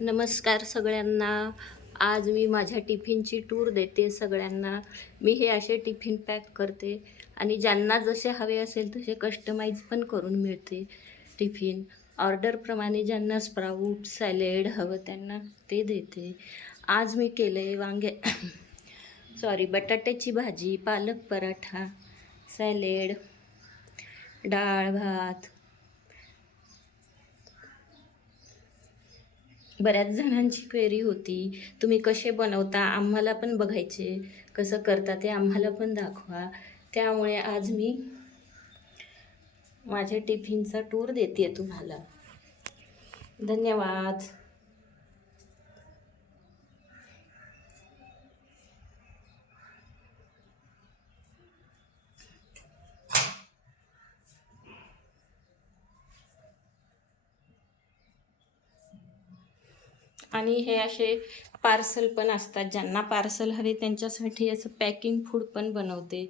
नमस्कार सगळ्यांना. आज मी माझ्या टिफिनची टूर देते सगळ्यांना. मी हे असे टिफिन पॅक करते आणि ज्यांना जसे हवे असेल तसे कस्टमाइज पण करून मिळते टिफिन. ऑर्डरप्रमाणे ज्यांना स्प्राऊट सॅलेड हवं त्यांना ते देते. आज मी केले बटाट्याची भाजी, पालक पराठा, सॅलेड, डाळ भात. बऱ्याच जणांची क्वेरी होती, तुम्ही कसे बनवता, आम्हाला पण बघायचे कसं करता, ते आम्हाला पण दाखवा. त्यामुळे आज मी माझ्या टिफिनचा टूर देते तुम्हाला. धन्यवाद. आणि हे असे पार्सल पण असतात, ज्यांना पार्सल हवे त्यांच्यासाठी असं पॅकिंग फूड पण बनवते.